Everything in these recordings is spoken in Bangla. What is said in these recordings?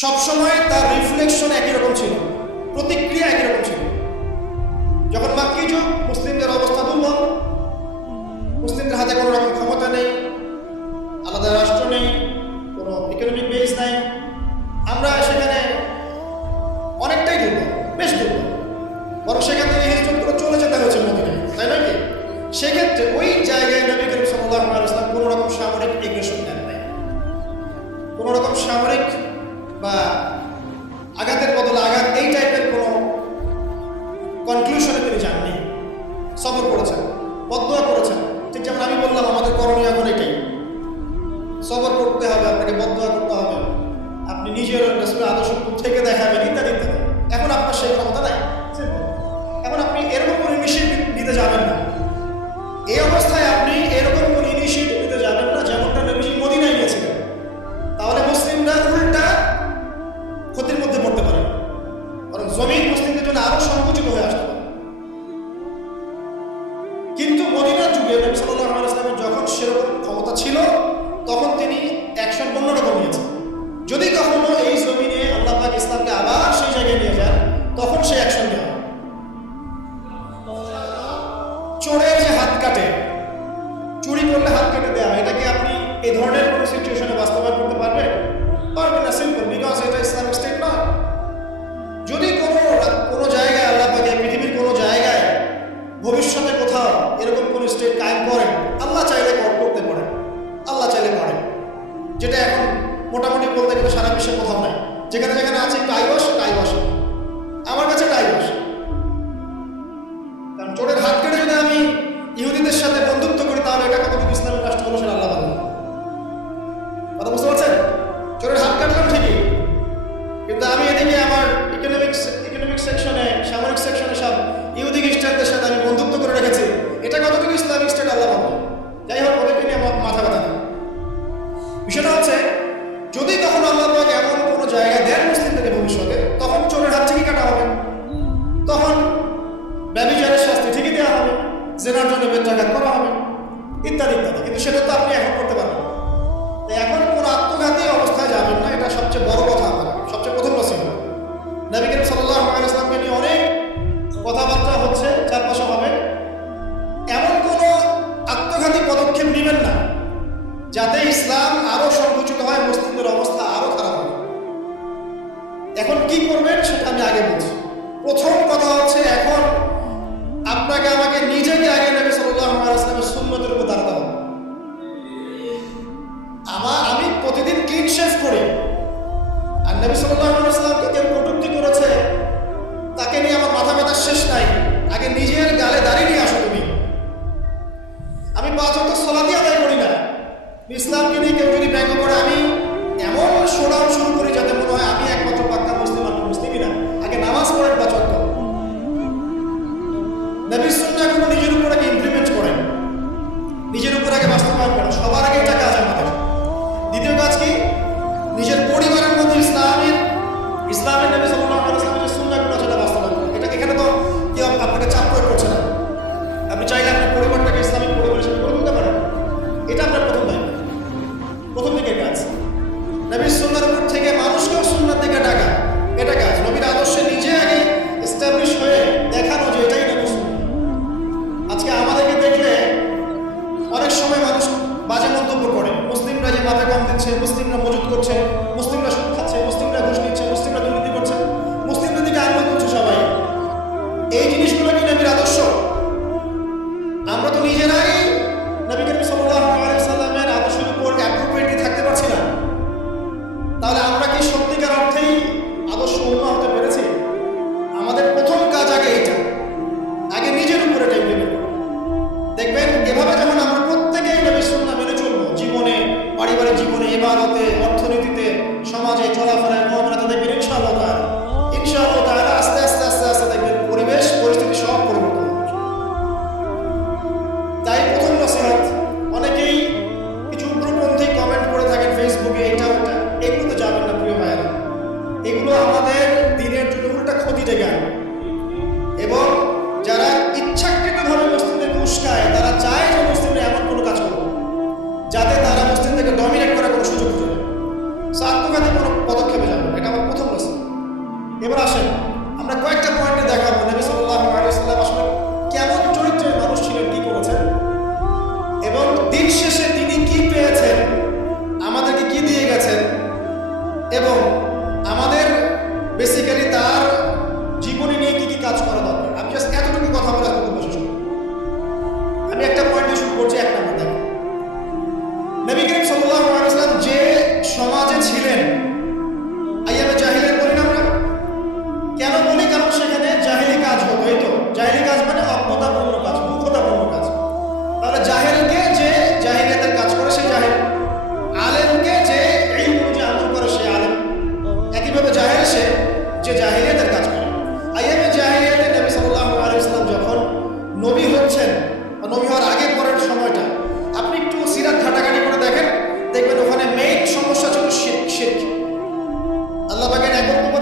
সবসময় তার রিফ্লেকশন একই রকম ছিল, প্রতিক্রিয়া একই রকম ছিল। যখন মাক্কি যুগ, মুসলিমদের অবস্থা দুর্বল, মুসলিমদের হাতে কোনো রকম ক্ষমতা নেই, আলাদা রাষ্ট্র নেই, কোনো ইকোনমিক বেস নাই, আমরা সেখানে অনেকটাই দুর্বল, বেশ দুর্বল। বরং সেখান থেকে হিজরত করে চলে যেতে হয়েছে মদিনায়, তাই নয় কি? সেক্ষেত্রে ওই জায়গায় নবী করিম সাল্লাল্লাহু আলাইহি ওয়াসাল্লাম কোনো রকম সামরিক এগ্রেশন নেন নাই, কোনো রকম সামরিক বা আঘাতের বদলে আঘাত এই টাইপের কোনো কনক্লুশনে তিনি যাননি। সবর করেছেন, বদদুয়া করেছেন। ঠিক যেমন আমি বললাম, আমাদের করণীয় এখন এটাই, সবর করতে হবে, আপনাকে বদদুয়া করতে হবে, আপনি নিজের রাসূলের আদর্শ থেকে দেখাবেন, ইত্যাদি ইত্যাদি। এখন আপনার সেই ক্ষমতা নাই, এখন আপনি এরকম কোনো ইনিশিয়েটিভ নিতে যাবেন না। এই অবস্থায় আপনি এরকম কোনো ইনিশিয়েটিভ নিতে যাবেন না যেমনটা নবীজি মদিনায় নিয়েছিলেন। তাহলে মুসলিমরা উল্টা ক্ষতির মধ্যে পড়তে পারে, বরং জমিন মুসলিমদের জন্য আরো সংকুচিত হয়ে আসতে পারে। কিন্তু মদিনার যুগে নবী সাল্লাল্লাহু আলাইহি ওয়াসাল্লামের যখন সেরকম ক্ষমতা ছিল, তখন তিনি অ্যাকশন অন্যরকম নিয়েছেন। যদি কখনো এই জমিনে আল্লাহ পাক ইসলামকে আবার সেই জায়গায় নিয়ে যান, তখন সেই অ্যাকশন নেওয়া। চোরের যে হাত কাটে, চুরি করলে হাত কেটে দেওয়া, এটাকে আপনি এই ধরনের কোনো সিচুয়েশনে বাস্তবায়ন করতে পারবেন? পারবেন না, সিম্পল, বিকজ এটা ইসলামিক স্টেট না। যদি কোনো জায়গায় আল্লাহ পাক পৃথিবীর কোনো জায়গায় ভবিষ্যতে কোথাও এরকম কোনো স্টেট কায়েম করেন, আল্লাহ চাইলে করতে পারেন, আল্লাহ চাইলে করেন, যেটা এখন মোটামুটি বলতে গেলে সারা বিশ্বে কোথাও নাই। যেখানে যেখানে আছে টাইওয়াস, আমার কাছে টাইওয়াস। কারণ চোরের হাত কেটে যদি আমি ইহুদিদের সাথে বন্ধুত্ব করি, তাহলে এটা কতটুকু ইসলামিক রাষ্ট্র হলো সেটা আল্লাহ বলেন। কথা বুঝতে পারছেন? চোরের হাত কাটলাম ঠিকই, কিন্তু আমি এদিকে আমার ইকোনমিক সেকশনে, সামরিক সেকশনে সব ইহুদি খ্রিস্টানদের সাথে আমি বন্ধুত্ব করে রেখেছি, এটা কতটুকু ইসলামিক স্টেট আল্লাহ বলেন। যাই হোক, ওদেরকে নিয়ে আমার মাথা ব্যথা নেই। বিষয়টা হচ্ছে, যদি তখন আল্লাহ পাক এমন কোনো জায়গা দেন মুসলিমদের ভবিষ্যতে, তখন চোরের হাত ঠিকই কাটা হবে, তখন ব্যভিচারের শাস্তি ঠিকই দেওয়া হবে, জেনার জন্য বেত্রাঘাত করা হবে, ইত্যাদি ইত্যাদি। কিন্তু সেটা তো আপনি এখন করতে পারবেন। তাই এখন কোনো আত্মঘাতী অবস্থায় যাবেন না, এটা সবচেয়ে বড় কথা। আমার সবচেয়ে প্রথম নসিহত, নবী করিম সাল্লাল্লাহু আলাইহি ওয়াসাল্লামকে নিয়ে অনেক কথাবার্তা হচ্ছে, চারপাশে হবে, এমন কোনো আত্মঘাতী পদক্ষেপ নেবেন না যাতে ইসলাম আরো সংকুচিত হয়, মুসলিমদের অবস্থা আরো খারাপ হয়। এখন কি করবেন সেটা আমি আগে বলছি। প্রথম কথা হচ্ছে, এখন আপনাকে আমাকে নিজেকে আগে নবী সাল্লাল্লাহু আলাইহি ওয়াসাল্লামের সুন্নতের উপর দাঁড়াতে হবে। আমি প্রতিদিন ক্লিন শেভ করি, আর নবী সাল্লাল্লাহু আলাইহি ওয়াসাল্লামকে কেউ কটূক্তি করেছে, তাকে নিয়ে আমার মাথা ব্যথা শেষ নাই। আগে নিজের গালে দাঁড়িয়ে নিয়ে আসো তুমি। আমি 5 ওয়াক্ত সালাতই আদায় করি না, ইসলামকে নিয়ে কেউ যদি ব্যঙ্গ করে, আমি এমন শোডাউন শুরু করি যাতে মনে হয় আমি একমাত্র পাক্কা মুসলিম, আর মুসলিমই না। আগে নামাজ পড়েন 5 ওয়াক্ত, নবীর সুন্নাহগুলো নিজের উপর আগে ইমপ্লিমেন্ট করেন, নিজের উপর আগে বাস্তবায়ন করেন। সবার আগে এটা কাজ আমাদের। দ্বিতীয় কাজ কি? নিজের পরিবারের মধ্যে ইসলামের নবী সাল্লাল্লাহু আলাইহি ওয়াসাল্লামের যে সুন্নাহগুলো সেটা বাস্তবায়ন করেন। এটা এখানে তো কেউ আপনাকে চাপ প্রয়োগ করছে না। আপনি চাইলে আপনার পরিবারটাকে ইসলামিক পরিবারের সাথে করে তুলতে পারেন। এটা আপনার প্রথম দায়িত্ব, প্রথম দিকের কাজ। নবীর সুন্নাহর উপর থেকে মানুষকেও সুন্নাহর দিকে ডাকা, এটা কাজ। নবীর আদর্শে নিজে আগে এস্টাবলিশ হয়ে দেখানো যে এটাই নবীর সুন্নাহ। আজকে আমাদেরকে দেখলে অনেক সময় মানুষ বাজে মন্তব্য করে, মুসলিমরা যে মাথা কম দিচ্ছে, মুসলিমরা মজুদ করছে, মুসলিমরা সুদ খাচ্ছে, মুসলিমরা ঘুষ নিচ্ছে, মুসলিমরা দুর্নীতি করছে, মুসলিমদের দিকে আঙুল তুলছে সবাই। এই জিনিসগুলো কি নবীর আদর্শ? আমরা তো নিজেরাই নবী করিম সাল্লাল্লাহু আলাইহি ওয়াসাল্লামের আদর্শের উপর অ্যাপ্রোপ্রিয়েটলি থাকতে পারছি না। তাহলে আমরা কি সত্যিকার অর্থেই আদর্শ উন্নত হতে পেরেছি? আমাদের প্রথম কাজ আগে এইটা, আগে নিজের উপরে এটা ইমপ্লিমেন্ট করব। দেখবেন, এভাবে যখন আমরা প্রত্যেকেই নবীর সুন্নাহ মেনে চলবো, জীবনে, পারিবারিক জীবনে, ইবাদতে, অর্থনীতিতে, সমাজে, চলাফেরায়, মুআমালাতে, দেখবেন ইনশাআল্লাহ তাআলা আস্তে আস্তে দেখবেন পরিবেশ পরিস্থিতি সব পরিবর্তন হবে। তাই প্রথম নসিহত, অনেকেই কিছু উগ্রপন্থী কমেন্ট করে থাকেন ফেসবুকে, এটা ওটা, এগুলো তো যাবেন না প্রিয় ভাইয়েরা। এগুলো আমাদের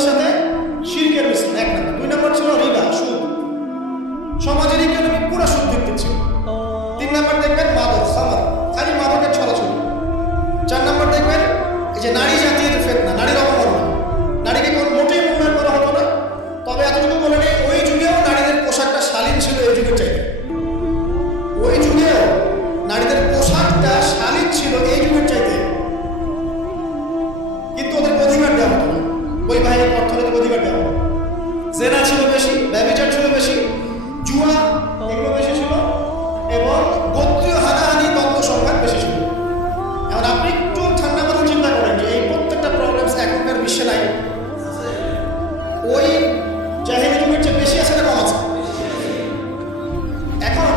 ইসলামের সাথে শিরকের মিশ্রণ, 1 নম্বর। 2 নম্বর ছিল রিবা, সুদ। সমাজের ইকোনমি পুরো সুদ ভিত্তিক ছিল। 3 নম্বর দেখবেন মাদক, খামার, খালি মাদকের ছড়াছড়ি। 4 নম্বর দেখবেন এই যে নারী জাতির ফিতনা, নারীর অবমাননা। নারীকে কোনো মোটেই মূল্যায়ন করা হতো না। তবে এতটুকু বলে নেই, ওই যুগেও নারীদের পোশাকটা শালীন ছিল এই যুগের চাইতে। ওই যুগেও নারীদের পোশাকটা শালীন ছিল এই যুগের চাইতে, কিন্তু ওদেরকে অধিকার দেওয়া হতো না, বৈবাহিক অর্থনৈতিক অধিকার দেওয়া হতো। জেনা ছিল বেশি, ব্যভিচার ছিল বেশি, জুয়া এগুলো বেশি ছিল, এবং গোত্রীয় হানাহানি দ্বন্দ্ব সংঘাত বেশি ছিল। এখন আপনি একটু ঠান্ডা মাথায় চিন্তা করেন যে এই প্রত্যেকটা প্রবলেমস এখনকার বিশ্বে নাই, ওই জাহিলি যুগের চেয়ে বেশি আছে না কম আছে? এখন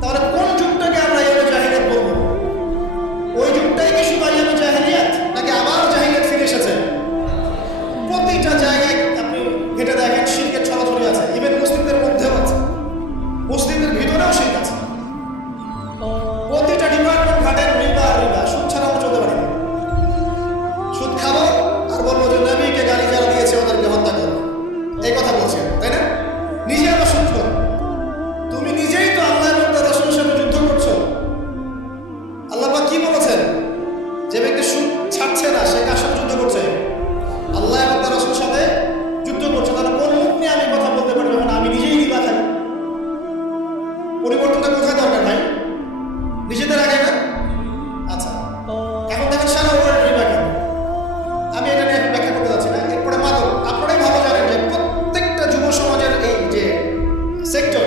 তাহলে কোন যুগটাকে আমরা এই জাহিলিয়াত বলবো? ওই যুগটাই কি শুধু আইয়ামে জাহিলিয়াত, নাকি আবার জাহিলিয়াত ফিরে এসেছে? প্রতিটা জায়গায় আপনি ঘেটে দেখেন শিরকের ছড়াছড়ি আছে, ইভেন মুসলিমদের মধ্যেও আছে, মুসলিমদের ভিতরেও শিরক আছে। প্রতিটা ডিপার্টমেন্ট ঘাটেন রিবা, রিবা, সুদ ছাড়া আমরা চলতে পারি না। সুদ খাবো আর বলবো যে নবীকে গালি যারা দিয়েছে ওদেরকে হত্যা করো, এই কথা বলছেন, তাই না? নিজে আবার সুদ করো। তুমি নিজেই তো আল্লাহ এবং তার রাসূলের সাথে যুদ্ধ করছো। আল্লাহ পাক কি বলেছেন? যে ব্যক্তি সুদ ছাড়ছে না সে কার সাথে যুদ্ধ করছে? আল্লাহ এবং তার রাসূলের সাথে যুদ্ধ করছে। তাহলে কোন মুখ নিয়ে আমি কথা বলতে পারি যখন আমি নিজেই রিবা খাই? পরিবর্তনটা কোথায় দরকার ভাই? নিজেদের আগে না? আচ্ছা, এখন দেখেন সারা ওয়ার্ল্ড রিবা কেন? আমি এটা নিয়ে ব্যাখ্যা করতে যাচ্ছি না। এরপরে মাদক, আপনারাই ভালো জানেন যে প্রত্যেকটা যুব সমাজের এই যে সেক্টর,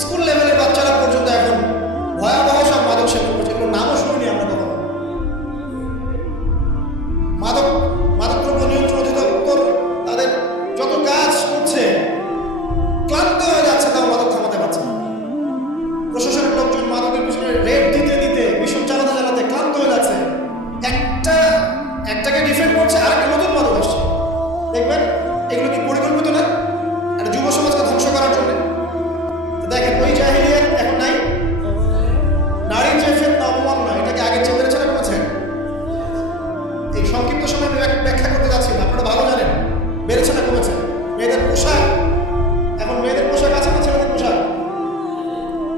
স্কুল লেভেলের বাচ্চারা পর্যন্ত এখন ভয়াবহ সব মাদক সেবন করছে। এগুলো নামও শুনিনি আমরা কখনো। মাদকদ্রব্য নিয়ন্ত্রণ অধিদপ্তর তাদের যত কাজ করছে, ক্লান্ত হয়ে যাচ্ছে, তাও মাদক থামাতে পারছে না। প্রশাসনের লোকজন মাদকের পিছনে রেড দিতে দিতে, মিশন চালাতে চালাতে ক্লান্ত হয়ে যাচ্ছে। একটাকে ডিফেন্ড করছে, আরেকটা নতুন মাদক আসছে। দেখবেন এগুলো কি পরিকল্পিত না? একটা যুব সমাজকে ধ্বংস করার জন্য। দেখেন ওই জাহিলিয়াত এখন নাই। নারীর যে ফিতনা, অবমাননা, এটাকে আগের চেয়ে বেড়েছে না কমেছে? এই সংক্ষিপ্ত সময় আমি ব্যাখ্যা করতে যাচ্ছি না, আপনারা ভালো জানেন বেড়েছে না কমেছে। মেয়েদের পোশাক, এখন মেয়েদের পোশাক আছে না ছেলেদের পোশাক?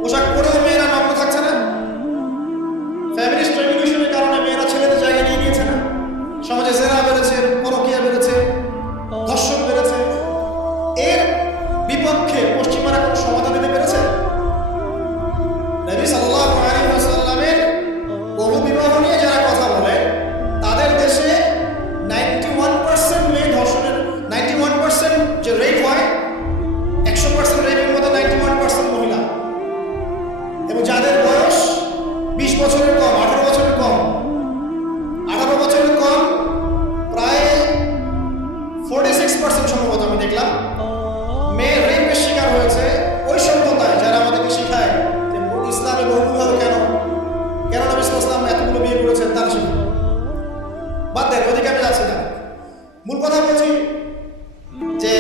পোশাক পরেও মেয়েরা নগ্ন থাকছে না? ফ্যামিলিস্ট রেভলিউশনের কারণে মেয়েরা ছেলেদের জায়গা নিয়ে নিয়েছে না? সমাজে জেনা বেড়েছে, পরকীয়া বেড়েছে, ধর্ষণ বেড়েছে। এর বিপক্ষে পশ্চিমারা কোনো সমাধান দিতে পেরেছে? নবী সাল্লাল্লাহু আলাইহি ওয়াসাল্লামের বহু বিবাহ নিয়ে যারা কথা বলে, তাদের দেশে 91% মেয়ে ধর্ষণের, 91% যে রেপ হয়, 100% রেপের মধ্যে 91% মহিলা, এবং যাদের বয়স 20 বছরের কম, 18 বছরের কম, 18 বছরের কম প্রায় 46% সম্ভবত আমি দেখলাম মেয়ে রেপের শিকার হয়েছে। ওই সভ্যতায় যারা আমাদেরকে শেখায় যে ইসলামে বহুবিবাহ কেন, কেন নবী সাল্লাল্লাহু আলাইহি ওয়াসাল্লাম এতগুলো বিয়ে করেছেন, তারা শিখে বাদ দেন, ওদিকে আমি যাচ্ছি না। মূল কথা বলছি যে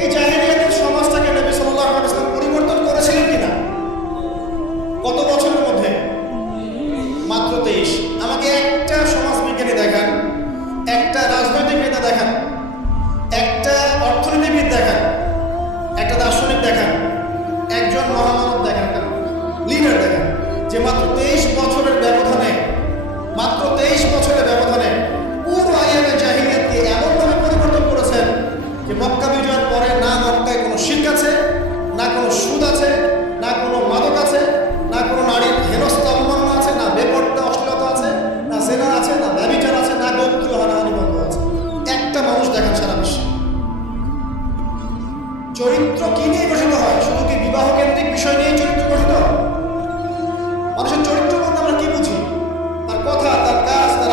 এই জাহিলিয়াতের সমাজটাকে নবী সাল্লাল্লাহু আলাইহি ওয়াসাল্লাম পরিবর্তন করেছিলেন কিনা? কত বছরের মধ্যে? মাত্র 23। আমাকে একটা সমাজবিজ্ঞানী দেখান, একটা রাজনৈতিক নেতা দেখান, একটা অর্থনীতিবিদ দেখান, একটা দার্শনিক দেখান, একজন মহামানব দেখান, লিডার দেখান, যে মাত্র 23 বছরের ব্যবধানে, মাত্র 23 বছরের ব্যবধানে পুরো আইয়ামে জাহিলিয়াতকে এমনভাবে পরিবর্তন করেছেন যে মক্কা বিজয়ের পরে না মক্কায় কোনো শিরক আছে, না কোনো সুদ আছে, না কোনো মাদক আছে, না কোনো নারীর হেনস্থা অবমাননা আছে, না বেপরদা অশ্লীলতা আছে, না জেনা আছে, না ব্যভিচার আছে, না গোত্রীয় হানাহানি বন্ধ আছে। একটা মানুষ দেখান সারা বিশ্বে। চরিত্র কি নিয়ে গঠিত হয়? শুধু কি বিবাহ কেন্দ্রিক বিষয় নিয়ে চরিত্র গঠিত? মানুষের চরিত্র বলতে আমরা কি বুঝি? তার কথা, তার কাজ, তার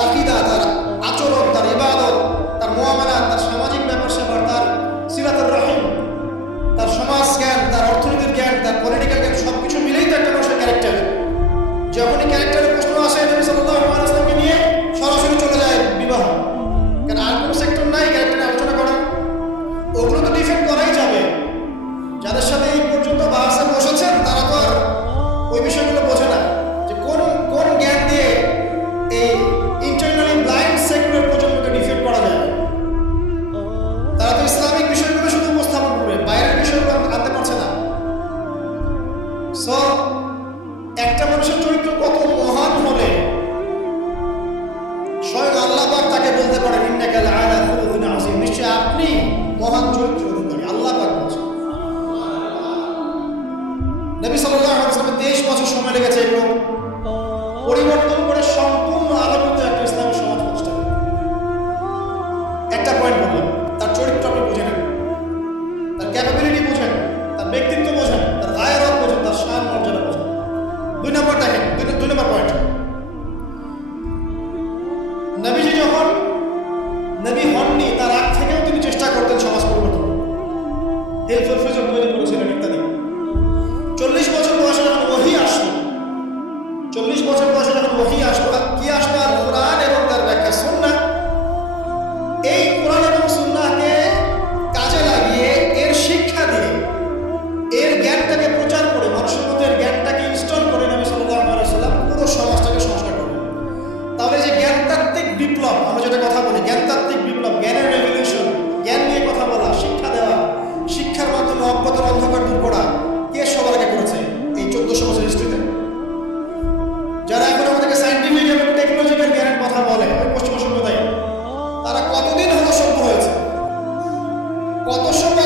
হেলফুল ফিউচার তৈরি করেছিলেন ইত্যাদি। 40 বছর বয়সে যখন ওহী আসলো, 40 বছর বয়সে যখন ওহী আসলো, কি আসলো? আল কোরআন এবং তার ব্যাখ্যা সুন্নাহ। এই কোরআন এবং সুন্নাহকে কাজে লাগিয়ে, এর শিক্ষা দিয়ে, এর জ্ঞানটাকে প্রচার করে, মানুষের মধ্যে এর জ্ঞানটাকে ইনস্টল করে নবী সাল্লাল্লাহু আলাইহি ওয়াসাল্লাম পুরো সমাজটাকে সংস্কার করলেন। তাহলে যে জ্ঞানতাত্ত্বিক বিপ্লব, আমরা যেটা কথা বলি জ্ঞানতাত্ত্বিক বিপ্লব, জ্ঞানের রেভলিউশন, জ্ঞান নিয়ে কথা বলা, শিক্ষা দেওয়া, শিক্ষার মাধ্যমে অজ্ঞতার অন্ধকার দূর করা, কে সবার আগে করেছে এই 1400 বছর হিস্ট্রিতে? যারা এখন আমাদেরকে সায়েন্টিফিক এবং টেকনোলজিক্যাল জ্ঞানের কথা বলে, পশ্চিমা সভ্যতায়, তারা কতদিন হলো সভ্য হয়েছে? কত শত